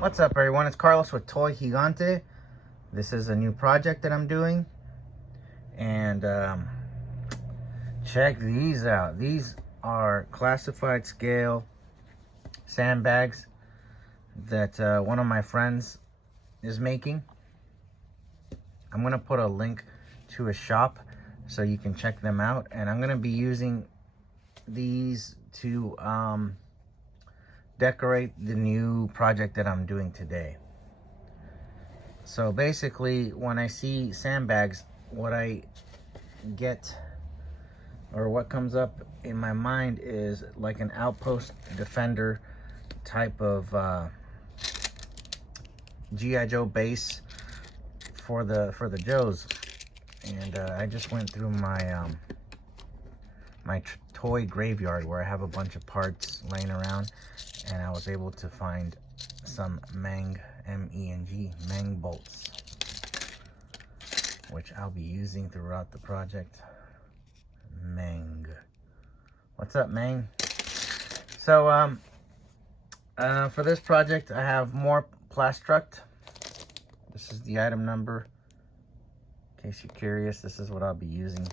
What's up, everyone? It's Carlos with Toy Gigante. This is a new project that I'm doing, and check these out. These are classified scale sandbags that one of my friends is making. I'm gonna put a link to a shop so you can check them out, and I'm gonna be using these to decorate the new project that I'm doing today. So basically, when I see sandbags, what I get or what comes up in my mind is like an outpost defender type of G.I. Joe base for the Joes. And I just went through my my toy graveyard where I have a bunch of parts laying around, and I was able to find some Meng, M-E-N-G, Meng bolts, which I'll be using throughout the project. Meng. What's up, Meng? So, for this project, I have more Plastruct. This is the item number. In case you're curious, this is what I'll be using.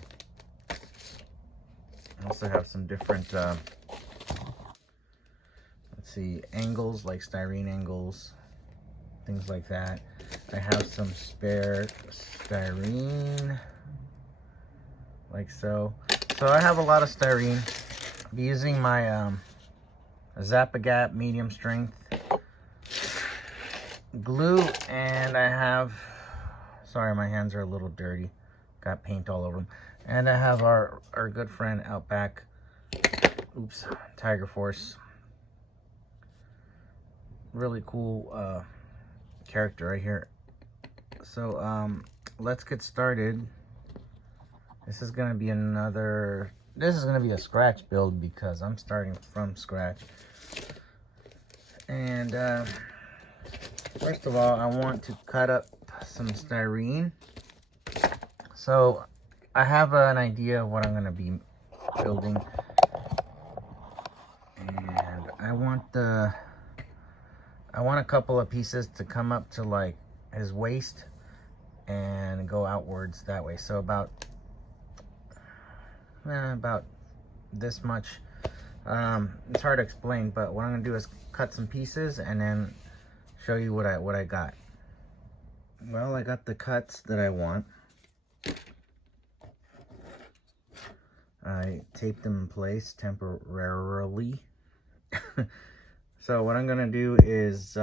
I also have some different, let's see, angles, like styrene angles, things like that. I have some spare styrene, like so. So I have a lot of styrene. I'll be using my Zap-A-Gap medium strength glue, and I have, sorry, my hands are a little dirty, got paint all over them. And I have our good friend Outback, oops, Tiger Force. Really cool character right here. So let's get started. This is gonna be a scratch build because I'm starting from scratch. And first of all, I want to cut up some styrene. So I have an idea of what I'm gonna be building, and I want a couple of pieces to come up to like his waist and go outwards that way. So about this much. It's hard to explain, but what I'm gonna do is cut some pieces and then show you what I got. Well, I got the cuts that I want. I taped them in place temporarily. So what I'm gonna do is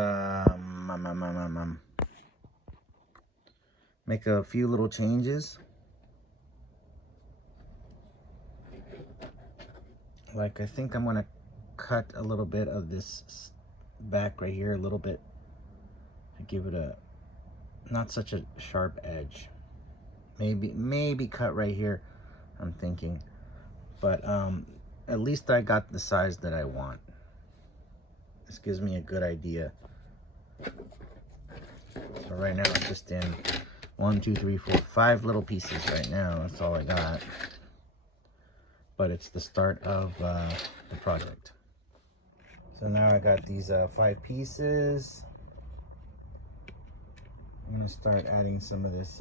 make a few little changes. Like, I think I'm gonna cut a little bit of this back right here, a little bit, to give it a not such a sharp edge. Maybe cut right here, I'm thinking. But at least I got the size that I want. This gives me a good idea. So right now it's just in 1, 2, 3, 4, 5 little pieces right now. That's all I got. But it's the start of the project. So now I got these 5 pieces. I'm gonna start adding some of this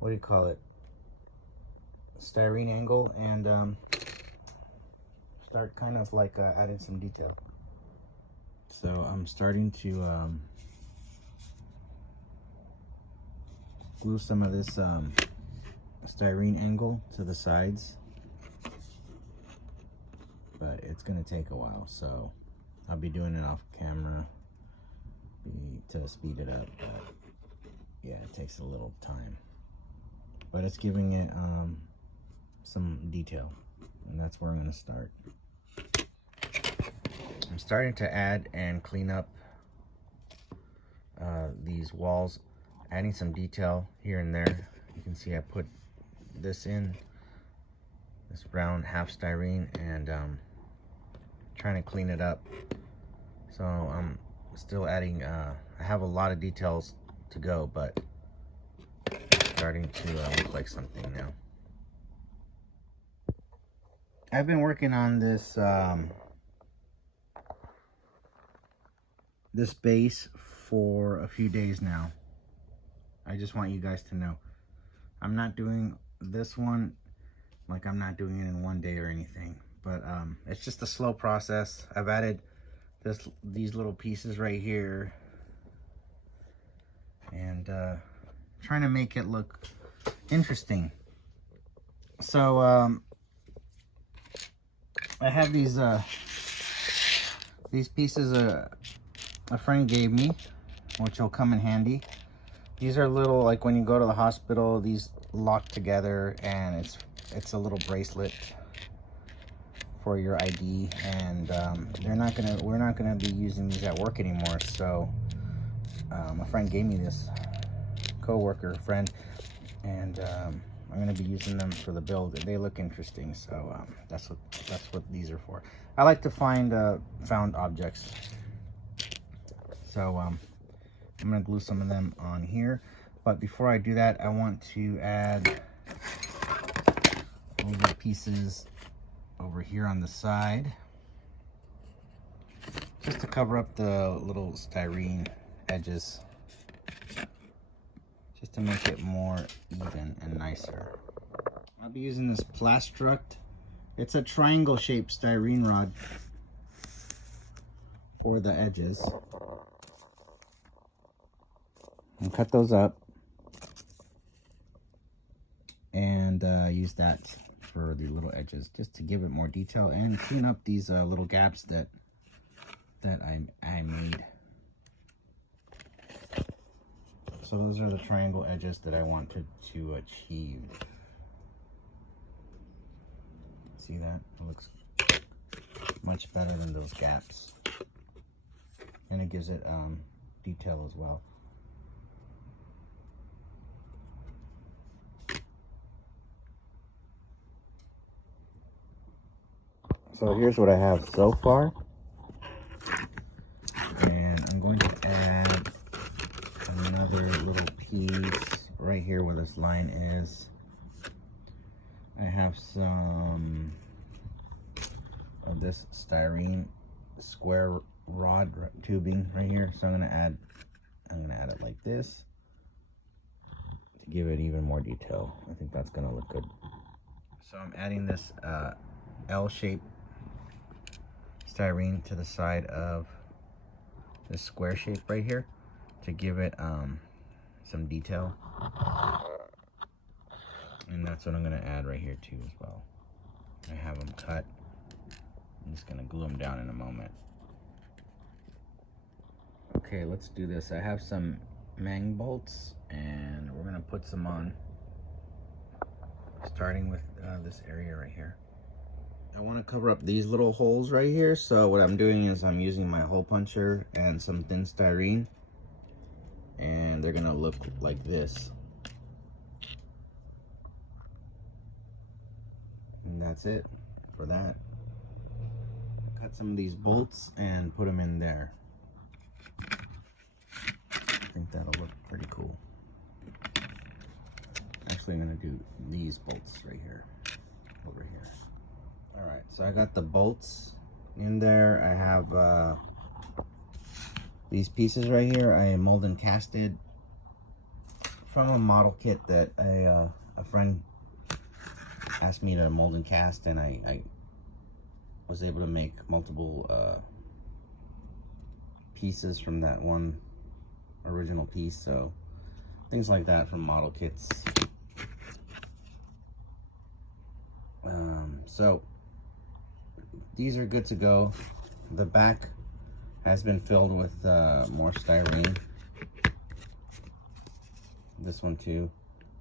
what do you call it? Styrene angle, and start kind of like adding some detail. So I'm starting to glue some of this styrene angle to the sides, but it's gonna take a while, so I'll be doing it off camera to speed it up. But yeah, it takes a little time, but it's giving it some detail, and that's where I'm gonna start. I'm starting to add and clean up these walls, adding some detail here and there. You can see I put this in, this brown half styrene, and trying to clean it up. So I'm still adding, I have a lot of details to go, but it's starting to look like something now. I've been working on this this base for a few days now. I just want you guys to know I'm not doing this one like I'm not doing it in one day or anything, but it's just a slow process. I've added these little pieces right here, and trying to make it look interesting. So I have these pieces a friend gave me, which will come in handy. These are little, like when you go to the hospital, these lock together, and it's a little bracelet for your ID. And we're not gonna be using these at work anymore. So a friend gave me this, co-worker friend, and I'm gonna be using them for the build. They look interesting, so that's what these are for. I like to find found objects. So I'm gonna glue some of them on here, but before I do that, I want to add all the pieces over here on the side, just to cover up the little styrene edges, just to make it more even and nicer. I'll be using this Plastruct. It's a triangle shaped styrene rod for the edges. And cut those up and use that for the little edges, just to give it more detail and clean up these little gaps that I made. So those are the triangle edges that I wanted to achieve. See that? It looks much better than those gaps, and it gives it detail as well. So here's what I have so far, and I'm going to add another little piece right here where this line is. I have some of this styrene square rod tubing right here, so I'm gonna add it like this to give it even more detail. I think that's gonna look good. So I'm adding this L-shaped styrene to the side of this square shape right here to give it some detail, and that's what I'm going to add right here too as well. I have them cut. I'm just going to glue them down in a moment. Okay, let's do this. I have some mang bolts, and we're going to put some on, starting with this area right here. I want to cover up these little holes right here, so what I'm doing is I'm using my hole puncher and some thin styrene, and they're gonna look like this. And that's it for that. Cut some of these bolts and put them in there. I think that'll look pretty cool. Actually, I'm gonna do these bolts right here, over here. All right, so I got the bolts in there. I have these pieces right here. I mold and casted from a model kit that a friend asked me to mold and cast, and I was able to make multiple pieces from that one original piece. So things like that from model kits. So these are good to go. The back has been filled with more styrene. This one too.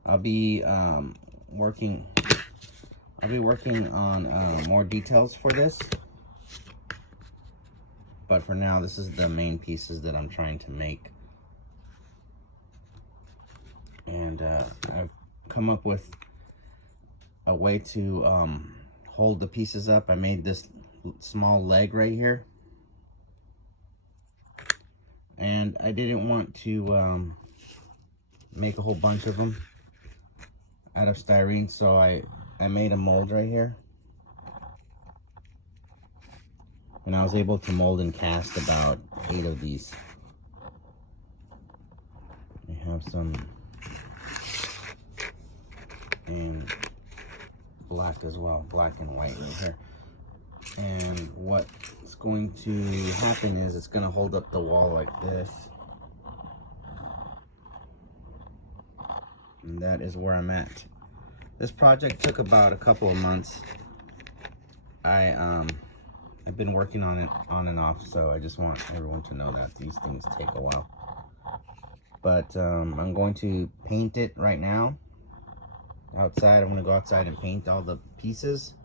I'll be working on more details for this, but for now this is the main pieces that I'm trying to make. And I've come up with a way to hold the pieces up. I made this small leg right here, and I didn't want to make a whole bunch of them out of styrene, so I made a mold right here, And I was able to mold and cast about 8 of these. I have some and black as well, black and white right here. And what's going to happen is it's going to hold up the wall like this. And that is where I'm at. This project took about a couple of months. I've been working on it on and off, so I just want everyone to know that these things take a while. But I'm going to paint it right now. Outside, I'm going to go outside and paint all the pieces.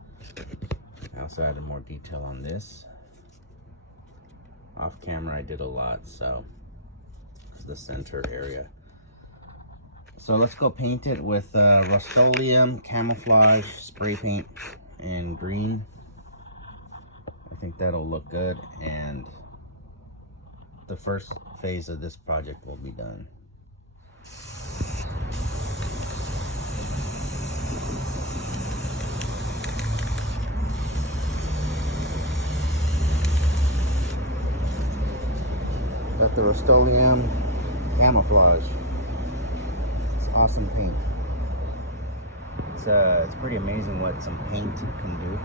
I also added more detail on this. Off camera, I did a lot, so it's the center area. So let's go paint it with Rust-Oleum, camouflage, spray paint, and green. I think that'll look good, and the first phase of this project will be done. Got the Rust-Oleum camouflage. It's awesome paint. It's pretty amazing what some paint can do.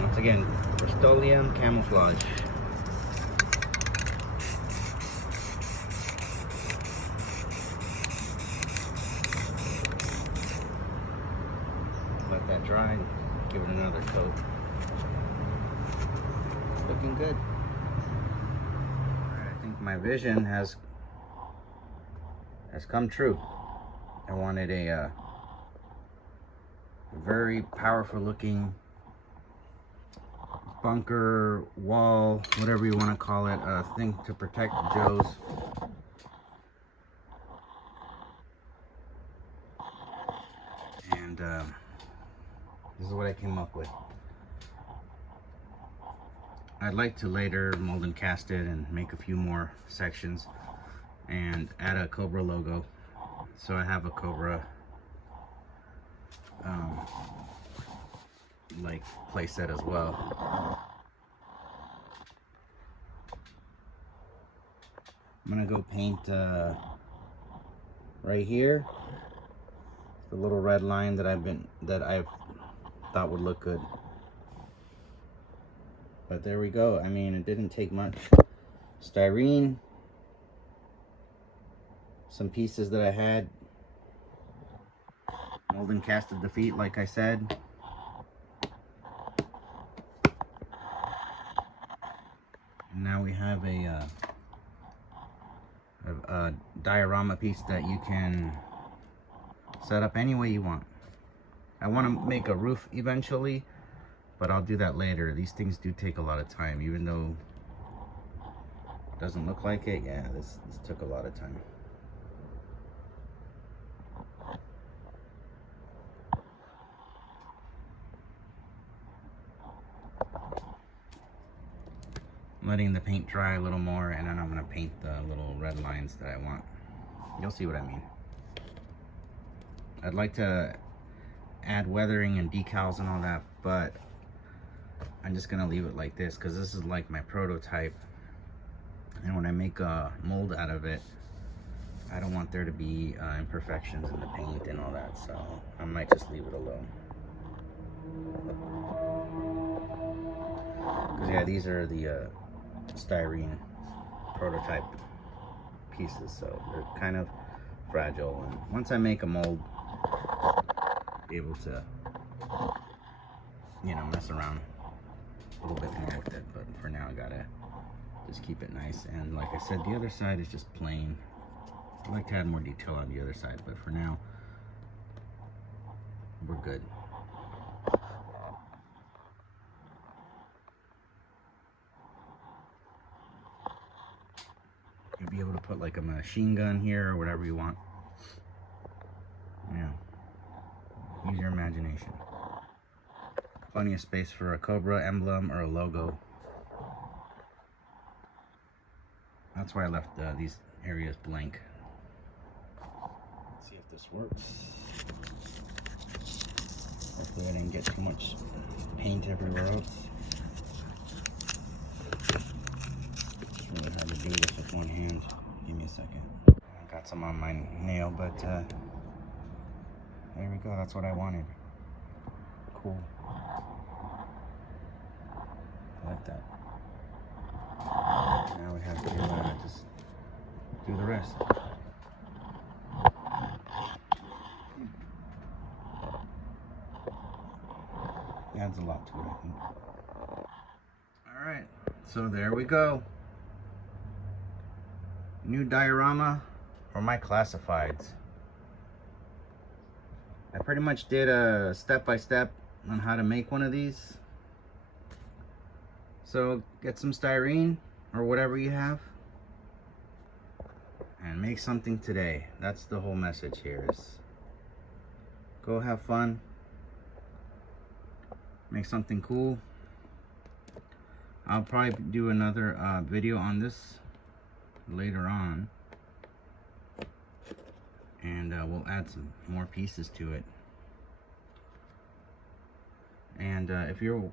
Once again, Rust-Oleum camouflage. Let that dry, give it another coat. Looking good. I think my vision has come true. I wanted a very powerful looking bunker, wall, whatever you want to call it, thing to protect Joe's. And this is what I came up with. I'd like to later mold and cast it and make a few more sections and add a Cobra logo. So I have a Cobra like playset as well. I'm gonna go paint right here the little red line that I've thought would look good. But there we go. I mean, it didn't take much. Styrene, some pieces that I had mold and casted the feet, like I said. And now we have a diorama piece that you can set up any way you want. I want to make a roof eventually, but I'll do that later. These things do take a lot of time, even though it doesn't look like it. Yeah, this took a lot of time. I'm letting the paint dry a little more, and then I'm going to paint the little red lines that I want. You'll see what I mean. I'd like to add weathering and decals and all that, but I'm just gonna leave it like this because this is like my prototype, and when I make a mold out of it, I don't want there to be imperfections in the paint and all that, so I might just leave it alone. Because yeah, these are the styrene prototype pieces, so they're kind of fragile, and once I make a mold, be able to, you know, mess around a little bit more with it. But for now, I gotta just keep it nice. And like I said, the other side is just plain. I'd like to add more detail on the other side, but for now, we're good. You'll be able to put like a machine gun here or whatever you want. Yeah. Use your imagination. Plenty of space for a Cobra emblem or a logo. That's why I left these areas blank. Let's see if this works. Hopefully I didn't get too much paint everywhere else. It's really hard to do this with one hand. Give me a second. I got some on my nail, but there we go. That's what I wanted. Cool. I like that. Now we have to just do the rest. Adds a lot to it, I think. Alright, so there we go. New diorama for my classifieds. I pretty much did a step-by-step on how to make one of these. So get some styrene or whatever you have and make something today. That's the whole message here, is go have fun, make something cool. I'll probably do another video on this later on, and we'll add some more pieces to it. And if you're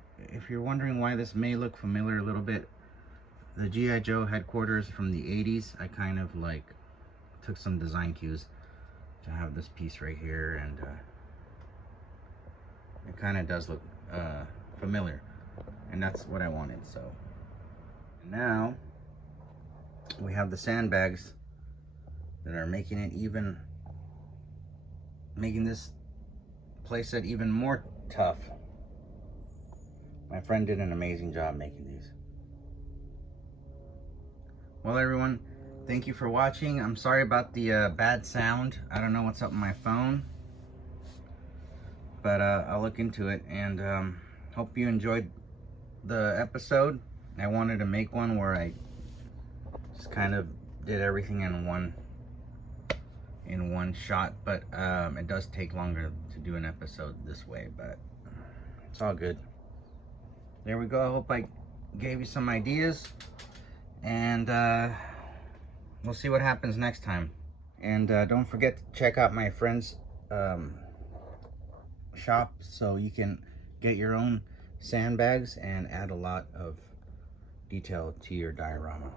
wondering why this may look familiar a little bit, the G.I. Joe headquarters from the 80s, I kind of like took some design cues to have this piece right here, and it kind of does look familiar, and that's what I wanted. So now we have the sandbags that are making this playset even more tough. My friend did an amazing job making these. Well, everyone, thank you for watching. I'm sorry about the bad sound. I don't know what's up with my phone, but I'll look into it, and hope you enjoyed the episode. I wanted to make one where I just kind of did everything in one shot, but it does take longer to do an episode this way, but it's all good. There we go. I hope I gave you some ideas, and we'll see what happens next time. And don't forget to check out my friend's shop so you can get your own sandbags and add a lot of detail to your diorama.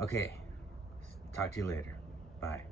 Okay, talk to you later. Bye.